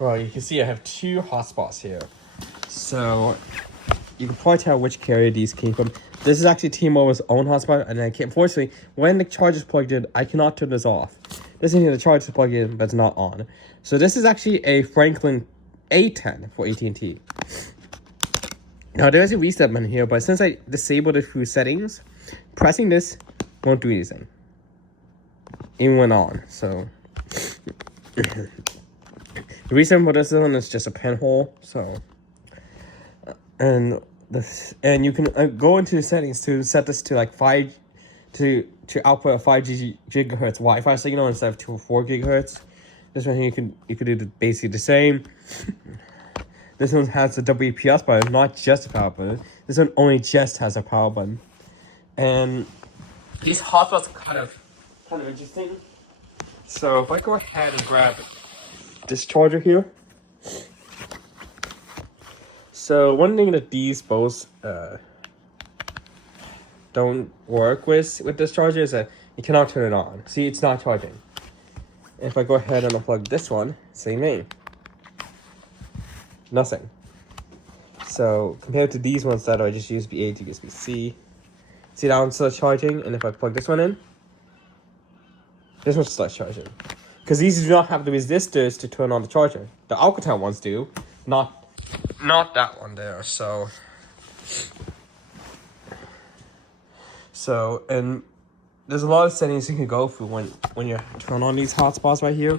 Well, you can see I have two hotspots here. So you can probably tell which carrier these came from. This is actually T-Mobile's own hotspot, and I can't. Unfortunately, when the charger is plugged in, I cannot turn this off. This is here, the charger is plugged in, but it's not on. So this is actually a Franklin A10 for AT&T. Now there's a reset button here, but since I disabled it through settings, pressing this won't do anything. Even when on. So the reason for this one is just a pinhole. So and you can go into the settings to set this to like 5 to output a 5 gigahertz Wi-Fi signal instead of 2 or 4 gigahertz. This one here you can do basically the same. This one has a WPS button, not just a power button. This one only just has a power button. And these hotspots are kind of interesting. So if I go ahead and grab this charger here. So one thing that these both don't work with this charger is that you cannot turn it on. See, it's not charging. If I go ahead and unplug this one, same thing. Nothing. So compared to these ones that are just USB-A to USB-C, see that one starts charging, and if I plug this one in, this one starts charging. Because these do not have the resistors to turn on the charger. The Alcatel ones do, not that one there. So and there's a lot of settings you can go through when you turn on these hotspots right here.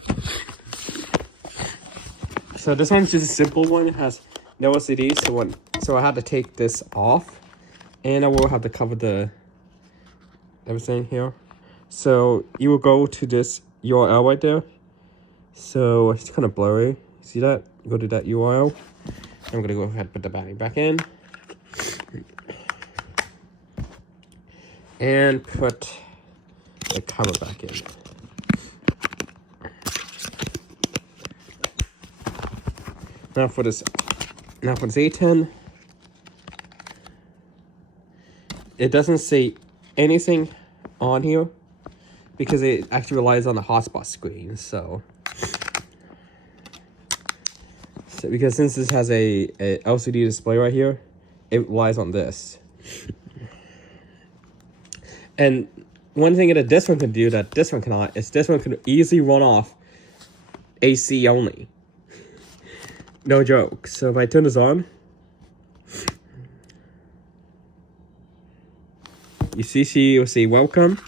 So this one's just a simple one. It has no LCD, so I had to take this off, and I will have to cover the everything here. So you will go to this URL right there. So it's kind of blurry. See that? Go to that URL. I'm gonna go ahead and put the battery back in, and put the cover back in. Now for this A10, it doesn't say anything on here because it actually relies on the hotspot screen. So because since this has a LCD display right here, it relies on this. And one thing that this one can do that this one cannot is this one can easily run off AC only. No joke. So if I turn this on, you will see welcome.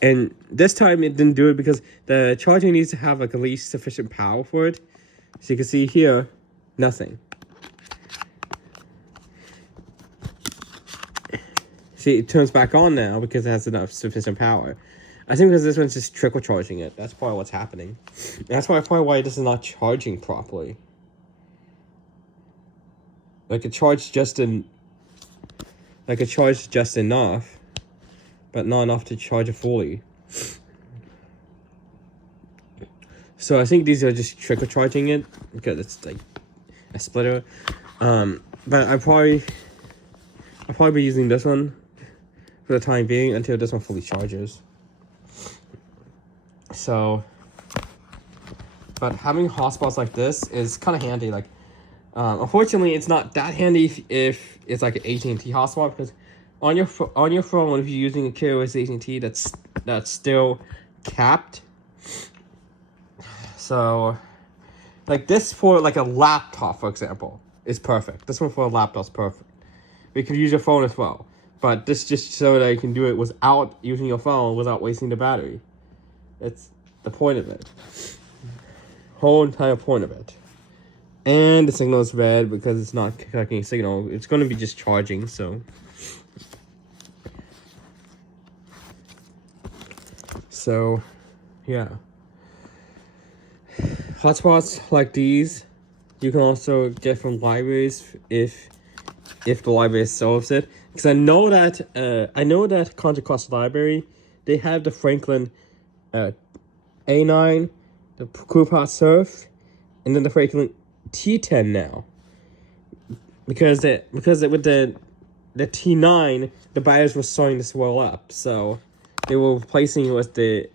And this time it didn't do it because the charging needs to have like at least sufficient power for it. So you can see here, nothing. See, it turns back on now because it has enough sufficient power. I think because this one's just trickle charging it. That's probably what's happening. And that's probably why this is not charging properly. Like it charged just enough, but not enough to charge it fully. So I think these are just trickle charging it because it's like a splitter. But I'll probably be using this one for the time being until this one fully charges. So, but having hotspots like this is kind of handy. Like, unfortunately, it's not that handy if it's like an AT&T hotspot because on your phone, if you're using a carrier AT&T that's still capped. So, like this for like a laptop, for example, is perfect. This one for a laptop is perfect. You can use your phone as well, but this just so that you can do it without using your phone, without wasting the battery. It's the point of it. Whole entire point of it. And the signal is red because it's not collecting a signal. It's going to be just charging, so. So, yeah. Hotspots like these, you can also get from libraries if the library sells it. Because I know that Contra Costa Library, they have the Franklin A9, the Coolpot Surf, and then the Franklin T10 now. Because with the T9, the buyers were starting to swell up, so they were replacing it with the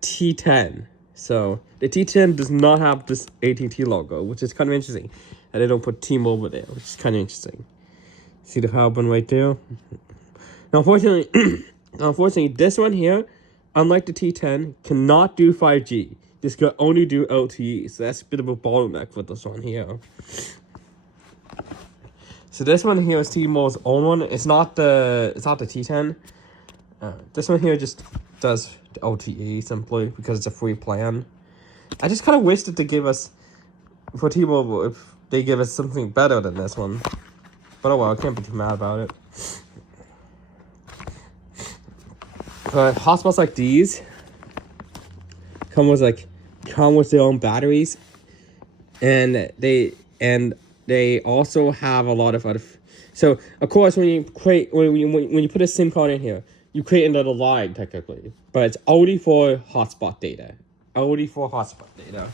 T10. So the T10 does not have this AT&T logo, which is kind of interesting. And they don't put T-Mobile there, which is kind of interesting. See the power button right there? Now, unfortunately, this one here, unlike the T10, cannot do 5G. This can only do LTE, so that's a bit of a bottleneck for this one here. So this one here is T-Mobile's own one. It's not the T10. This one here just does the LTE simply because it's a free plan. I just kind of wish that they give us, for T-Mobile, if they give us something better than this one. But oh well, I can't be too mad about it. But hotspots like these come with their own batteries, and they also have a lot of other. So of course, when you put a SIM card in here, you create another line technically, but it's only for hotspot data. Only for hotspot data.